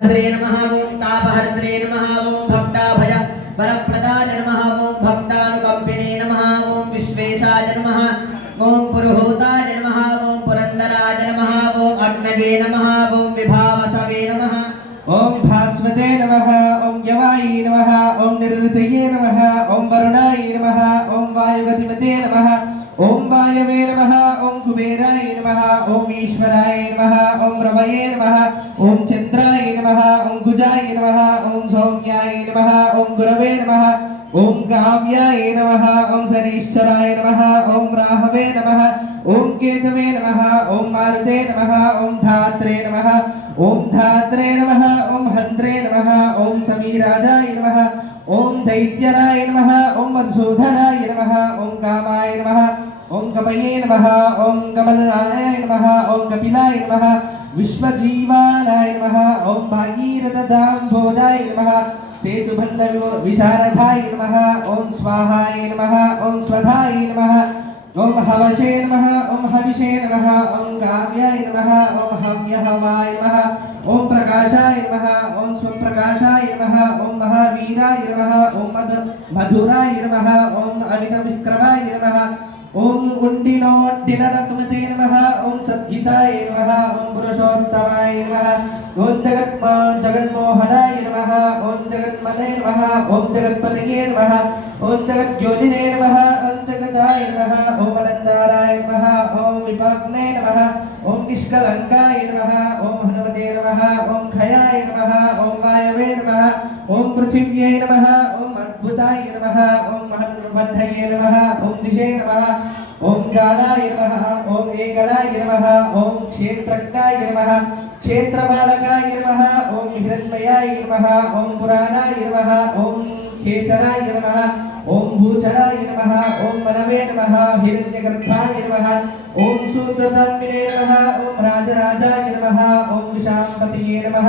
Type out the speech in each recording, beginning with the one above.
हरे नमः ओम तापहर्त्रे नमः ओम भक्ताभय वरप्रदाय नमः ओम भक्तानुकंपिने नमः ओम विश्वेशाय नमः ओम पुरोहिताय नमः ओम पुरंदराय नमः ओम अग्नये नमः ओम विभावसवे नमः ओम भास्वते नमः ओम यवाय नमः ओम निरृतये नमः ओम वरुणाय नमः ओम वायुगतिमते नमः ओम वायवे नमः ओम कुबेराय नमः ओम ईश्वराय नमः ओम रवये नमः ओम चंद्राय नमः ओम कुजाय नमः ओम सौम्याय नमः ओम गुरवे नमः ओम काव्याय नमः ओम शनीश्वराय नमः ओम राहवे नमः ओम केतवे नमः ओम मारुते नमः ओम धात्रे नमः ओम धात्रे नमः ओम हंत्रे नमः ओम समीराजाय नमः ओम दैत्यराय नमः ओम मधुसूदनाय नमः ओम कामाय नमः ओम कपये नमः ओम कमलनाय नमः ओम कपिलाय नमः विश्वजीवानाय नमः ओम भागीरथदाम्भोजाय नमः सेतुबन्ध विशारदाय नमः ओम स्वाहाय नमः ओम स्वधाय नमः ओम हवशे नमः ओम हविषे नमः ओम काव्याय नमः ओम हव्यहवाय नमः ओम प्रकाशाय नमः ओम स्वप्रकाशाय नमः ओम महावीराय नमः ओम मधुराय नमः ओम अमितविक्रमाय नमः ओम उण्डिनोड्डिनरकमते नमः ओम सद्गीताय नमः ओम पुरुषोत्तमाय नमः ओम जगन्मोहनाय नमः ओम जगन्मने नमः ओम जगत्पतये नमः ओम जगद्योनिने नमः ओम जगदाय नमः ओम अनन्ताराय नमः ओम विपाग्ने नमः ओम निष्कलङ्काय नमः ओम हनुमते नमः ओम खयाय नमः ओम वायवे नमः ओम पृथिव्यै नमः ओम अद्भुताय नमः ओम महन्वन्धये नमः ओम दिशे नमः ओम गानाय नमः ओम एकलाय नमः ओम क्षेत्रज्ञाय नमः क्षेत्रपालकाय नमः ओम हिरण्मयाय नमः ओम पुराणाय नमः ओम खेचराय नमः ओम भूचराय नमः ओम मनवे नमः हिरण्यगर्भाय नमः ओम शूद्रधर्मिणे नमः ओम राजराजाय नमः ओम विशाम्पतये नमः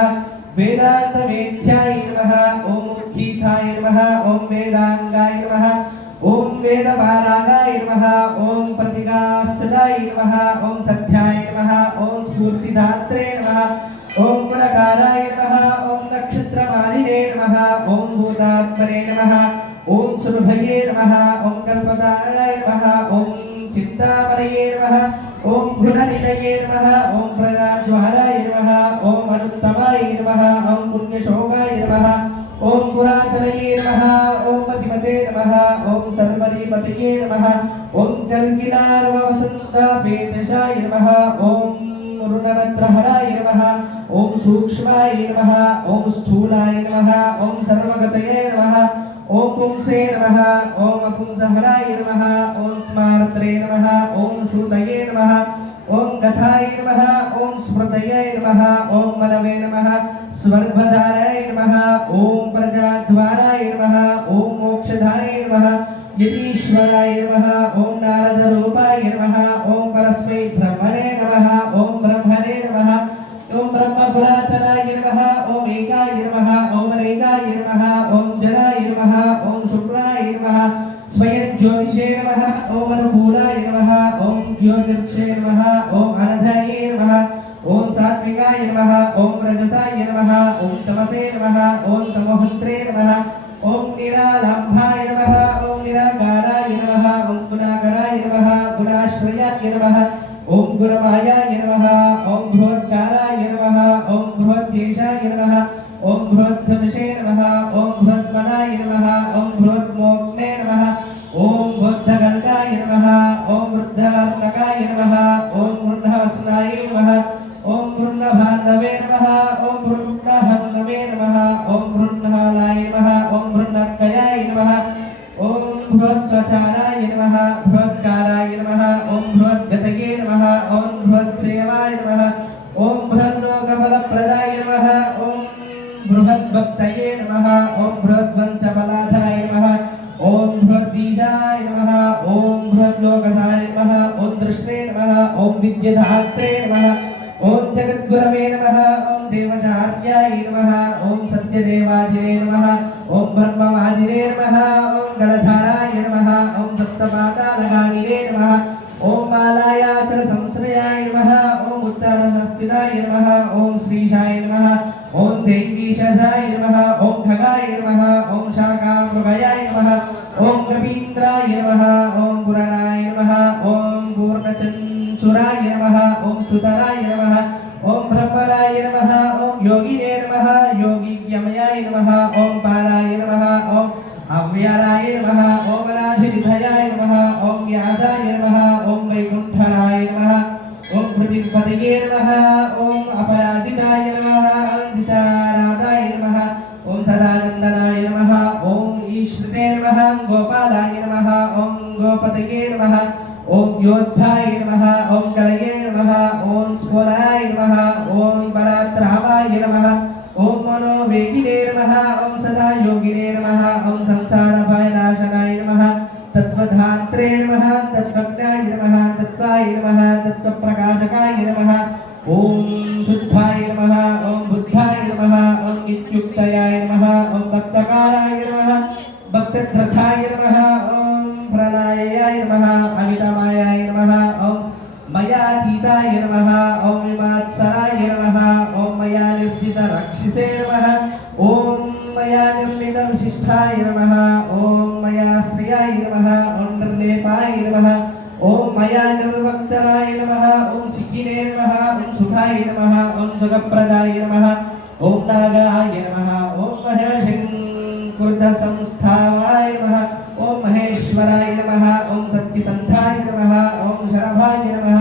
वेदान्तवेद्याय नमः ओम उद्गीताय नमः ओम वेदांगाय नमः ओम वेदमालागाय नमः ओम प्रतिगास्तदाय नमः ओम सत्याय नमः ओम स्फूर्तिदात्रे नमः ओम गुणकाराय नमः ओम नक्षत्रमालिने नमः ओम भूतात्मने नमः ओम सुरभये नमः ओम कल्पदाय नमः ओम चिन्तामणये नमः ओम गुणनिधये नमः ओम प्रजाद्वाराय नमः ओम अनुत्तमाय नमः ओम पुण्यशोगाय नमः ओम पुरातनये नमः ओम मतिमते नमः ओम सर्वरीपतये नमः ओम कल्किलार्वसन्तापेतशाय नमः ओम रुणरत्रहराय नमः ओम सूक्ष्माय नमः ओम स्थूलाय नमः ओम सर्वगतये नमः ओम पुंसे नमः ओम अपुंसहराय नमः ओम स्मार्त्रे नमः ओम श्रुतये नमः ओम कथाय नमः ओम स्मृतये नमः ओम मनवे नमः स्वर्गधाराय नमः ओम प्रजाद्वाराय नमः ओम मोक्षधाय नमः यतीश्वराय नमः ओम नारदरूपाय नमः ओम परस्मै ब्रह्मणे नमः ओम ब्रह्मणे नमः ओम ब्रह्मपुरातनाय नमः ओम एकाय नमः ओम अनेकाय नमः ओम जनाय नमः ओम शुक्राय नमः स्वयं ज्योतिषे नमः ओम अनुकूलाय नमः ओम ज्योतिर्क्षे नमः ओम अनधाये नमः ओम सात्विकाय नमः ओम रजसाय नमः ओम तमसे नमः ओम तमोहन्त्रे नमः ओम निरालम्भाय नमः ओम निराकाराय नमः ओम गुणाकराय नमः गुणाश्रयाय नमः ओम गुणमायाय नमः ओम बृहत्काराय नमः ओम बृहद्देशाय नमः ओम बृहद्धनुषे नमः ओम बृहद्मनाय नमः ओम बृहद्मोग्ने नमः ओम बुद्धगङ्गाय नमः ओम वृद्धार्णकाय नमः ओम वृन्नवसनाय नमः ओम वृन्नबान्धवे नमः ओम वृन्नहन्नवे नमः ओम वृन्नहालाय नमः ओम वृन्नर्कयाय नमः ओम बृहद्वचाराय नमः बृहत्काराय नमः ओम बृहद्गतये नमः ओम बृहत्सेवाय नमः ओम बृहद्लोकफलप्रदाय नमः ओम बृहद्भक्तये नमः ओम बृहद्वंशफलाधराय नमः ओम बृहद्दीशाय नमः ओम बृहद्लोकसाय नमः ओम दृष्टे नमः ओम विद्युधात्रे नमः ओम जगद्गुरवे नमः ओम देवचार्याय नमः ओम सत्यदेवाधिरे नमः ओम ब्रह्मवादिरे नमः ओम गलधाराय नमः ओम सप्तपातालगानिरे नमः ओम मालायाचल संश्रयाय नमः ओम उत्तरसस्तिदाय नमः ओम श्रीशाय नमः ओम देवीशधाय नमः ओम खगाय नमः ओम शाकामृगयाय नमः ओम कपीन्द्राय नमः ओम पुराणाय नमः ओम पूर्णचंचुराय नमः ओम सुतराय नमः ओम ब्रह्मणाय नमः ओम योगिने नमः योगिव्यमयाय नमः ओम पाराय नमः ओम अव्याराय नमः ओम अनाधिनिधयाय नमः ओम व्यासाय नमः ओम वैकुंठराय नमः ओम पृथिवीपतये नमः ओम अपराजिताय नमः ओम जिताराधाय नमः ओम सदानंदनाय नमः ओम ईश्वरे नमः गोपालाय नमः ओम गोपतये नमः ओम योद्धाय नमः ओम कलये नमः ओम स्फुराय नमः ओम परात्रामाय नमः ओम मनोवेगिने नमः ओम सदा योगिने नमः ओम संसारभयनाशनाय नमः तत्त्वधात्रे नमः तत्त्वज्ञाय नमः तत्त्वाय नमः तत्त्वप्रकाशकाय नमः ओम शुद्धाय नमः ओम बुद्धाय नमः ओम नित्युक्तयाय नमः ओम भक्तकाराय नमः भक्तध्रथाय नमः ओम प्रलयाय नमः अमितमायाय नमः ओम मयातीताय नमः ओम विमात्सराय नमः ओम मया निर्जितरक्षिसे नमः ओम मया निर्मितविशिष्टाय नमः ओम मया श्रियाय नमः ओम निर्लेपाय नमः ओम मया निर्वक्तराय नमः ओम सिखिने नमः ओम सुखाय नमः ओम सुखप्रदाय नमः ओम नागाय नमः ओम महेशंकृतसंस्थावाय नमः ओम महेश्वराय नमः ओम सत्यसन्धाय नमः ओम शरभाय नमः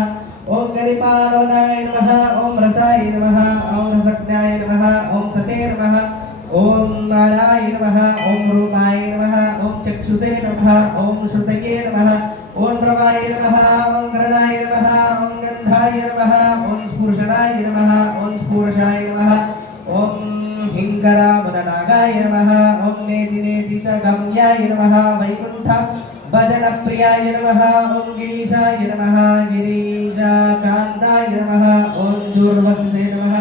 ओम गणिपारोनाय नमः ओम रसाय नमः ओम रसज्ञाय नमः ओम सते नमः ओम नाराय नमः ओम रूपाय नमः ओम चक्षुषे नमः ओम श्रुतये नमः ओम प्रवाय नमः ओम करणाय नमः ओम गन्धाय नमः ओम स्पुर्शनाय नमः ओम स्पुरुषाय नमः ओम हिंगरामननागाय नमः ओम नेदिनेदितगम्याय नमः वैकुण्ठ भजनप्रियाय नमः ओम गिरीशाय नमः गिरीजाकान्ताय नमः ओम दूर्वसे नमः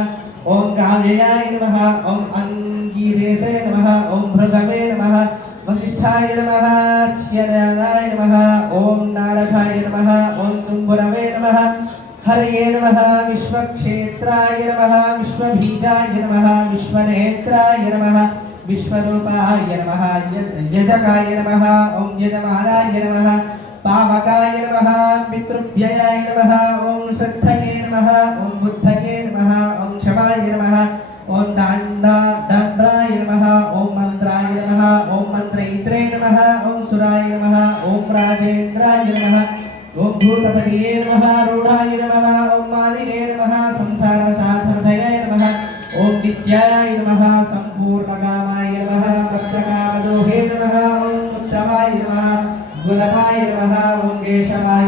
ओम काव्याय नमः ओम अंगिरेसे नमः ओम भृगवे नमः वसिष्ठाय नमः च्यनाय नमः ओम नारदाय नमः ओम तुम्बुरवे नमः हरये नमः विश्वक्षेत्राय नमः विश्वबीजाय नमः विश्वनेत्राय नमः विश्वरूपाय नमः यजकाय नमः ओम यजमानाय नमः पावकाय नमः पितृभ्ययाय नमः ओम श्रद्धये नमः ओम बुद्धये नमः ओम क्षमाय नमः ओम दाण्डाय नमः ओम मंत्राय नमः ओम मंत्रयित्रे नमः ओम सुराय नमः ओम राजेन्द्राय नमः ओम भूतपतये नमः रूढाय नमः ओम मालिने नमः संसारसाधर्धये नमः ओम नित्याय नमः सम्पूर्णकामाय नमः भक्तकामदोहे नमः ओम उत्तमाय नमः गुणवाय नमः ओम केशवाय